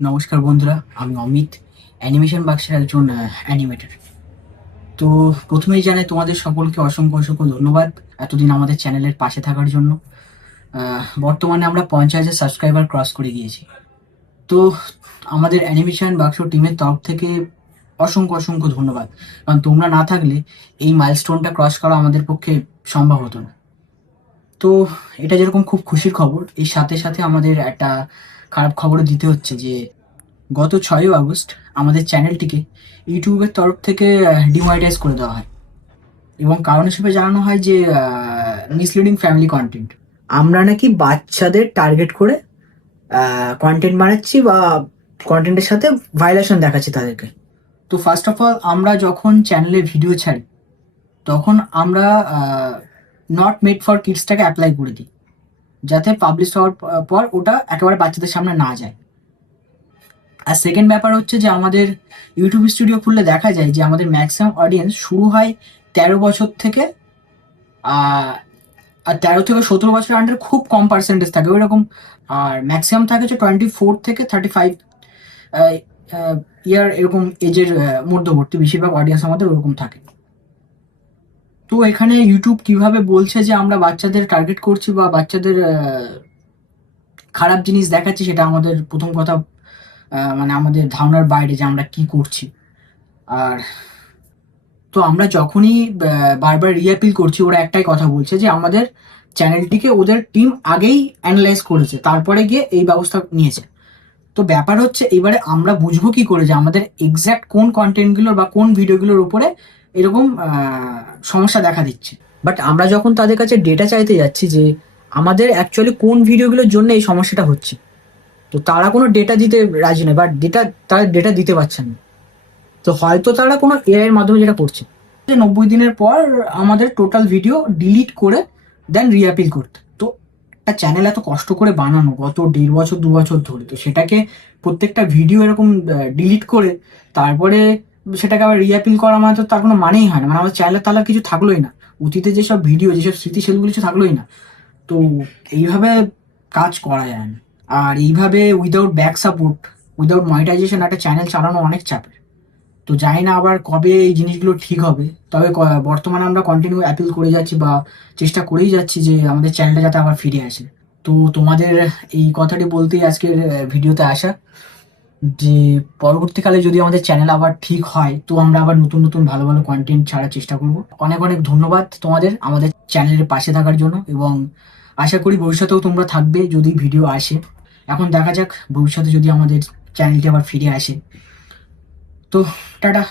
নমস্কার বন্ধুরা, আমি অমিত, অ্যানিমেশন বাক্সের একজন অ্যানিমেটর। তো প্রথমেই জানাই তোমাদের সকলকে অসংখ্য অসংখ্য ধন্যবাদ এতদিন আমাদের চ্যানেলের পাশে থাকার জন্য। বর্তমানে আমরা 50,000 সাবস্ক্রাইবার ক্রস করে গিয়েছি। তো আমাদের অ্যানিমেশন বাক্স টিমের তরফ থেকে অসংখ্য অসংখ্য ধন্যবাদ, কারণ তোমরা না থাকলে এই মাইলস্টোনটা ক্রস করা আমাদের পক্ষে সম্ভব হতো না। তো এটা যেরকম খুব খুশির খবর, এর সাথে সাথে আমাদের একটা খারাপ খবরও দিতে হচ্ছে যে গত 6ই আগস্ট আমাদের চ্যানেলটিকে ইউটিউবের তরফ থেকে ডিমনিটাইজ করে দেওয়া হয়, এবং কারণ হিসেবে জানানো হয় যে মিসলিডিং ফ্যামিলি কন্টেন্ট। আমরা নাকি বাচ্চাদের টার্গেট করে কন্টেন্ট বানাচ্ছি বা কন্টেন্টের সাথে ভাইলেশন দেখাচ্ছি তাদেরকে। তো ফার্স্ট অফ অল, আমরা যখন চ্যানেলে ভিডিও ছাড়ি তখন আমরা নট মেড ফর কিডসটাকে অ্যাপ্লাই করে দিই, যাতে পাবলিশ হওয়ার পর ওটা একেবারে বাচ্চাদের সামনে না যায়। আর সেকেন্ড ব্যাপার হচ্ছে যে আমাদের ইউটিউব স্টুডিও খুললে দেখা যায় যে আমাদের ম্যাক্সিমাম অডিয়েন্স শুরু হয় 13 বছর থেকে। আহ, আর 13 থেকে 17 বছর আন্ডার খুব কম পার্সেন্টেজ থাকে ওইরকম। আর ম্যাক্সিমাম থাকে হচ্ছে 24 থেকে 35 ইয়ার, এরকম এজের মধ্যবর্তী বেশিরভাগ অডিয়েন্স আমাদের ওরকম থাকে। তো এখানে ইউটিউব কিভাবে বলছে যে আমরা বাচ্চাদের টার্গেট করছি বা বাচ্চাদের খারাপ জিনিস দেখাচ্ছি, সেটা আমাদের প্রথম কথা মানে আমাদের ধারণার বাইরে যে আমরা কি করছি। আর তো আমরা যখনই বারবার রিঅ্যাপিল করছি, ওরা একটাই কথা বলছে যে আমাদের চ্যানেলটিকে ওদের টিম আগেই অ্যানালাইজ করেছে, তারপরে গিয়ে এই ব্যবস্থা নিয়েছে। তো ব্যাপার হচ্ছে এবারে আমরা বুঝবো কি করে যে আমাদের এক্স্যাক্ট কোন কন্টেন্টগুলোর বা কোন ভিডিওগুলোর উপরে এরকম সমস্যা দেখা দিচ্ছে। বাট আমরা যখন তাদের কাছে ডেটা চাইতে যাচ্ছি যে আমাদের অ্যাকচুয়ালি কোন ভিডিওগুলোর জন্য এই সমস্যাটা হচ্ছে, তো তারা কোনো ডেটা দিতে রাজি নয়, বাট তারা ডেটা দিতে পারছে না। তো হয়তো তারা কোনো এআই এর মাধ্যমে যেটা করছে যে 90 দিনের পর আমাদের টোটাল ভিডিও ডিলিট করে দেন রিঅ্যাপিল করতে। তো একটা চ্যানেল এত কষ্ট করে বানানো গত 1.5 বছর 2 বছর ধরে, তো সেটাকে প্রত্যেকটা ভিডিও এরকম ডিলিট করে তারপরে সেটাকে আবার রিঅ্যাপিল করা মানে তো তার কোনো মানেই হয় না। মানে আমাদের চ্যানেলের তাহলে কিছু থাকলোই না, অতীতে যেসব ভিডিও যেসব স্মৃতি সেগুলো কিছু থাকলোই না। তো এইভাবে কাজ করা যায় না। আর এইভাবে without back support, without monetisation একটা চ্যানেল চালানো অনেক চাপের। তো জানি না আবার কবে এই জিনিসগুলো ঠিক হবে, তবে বর্তমানে আমরা কন্টিনিউ অ্যাপিল করে যাচ্ছি বা চেষ্টা করেই যাচ্ছি যে আমাদের চ্যানেলটা যাতে আবার ফিরে আসে। তো তোমাদের এই কথাটি বলতেই আজকের ভিডিওতে আসা, যে পরবর্তীকালে যদি আমাদের চ্যানেল আবার ঠিক হয় তো আমরা আবার নতুন নতুন ভালো ভালো কন্টেন্ট ছাড়ার চেষ্টা করব। অনেক অনেক ধন্যবাদ তোমাদের আমাদের চ্যানেলের পাশে থাকার জন্য, এবং আশা করি ভবিষ্যতেও তোমরা থাকবে যদি ভিডিও আসে। এখন দেখা যাক ভবিষ্যতে যদি আমাদের চ্যানেলটি আবার ফিরে আসে। তো টাটা।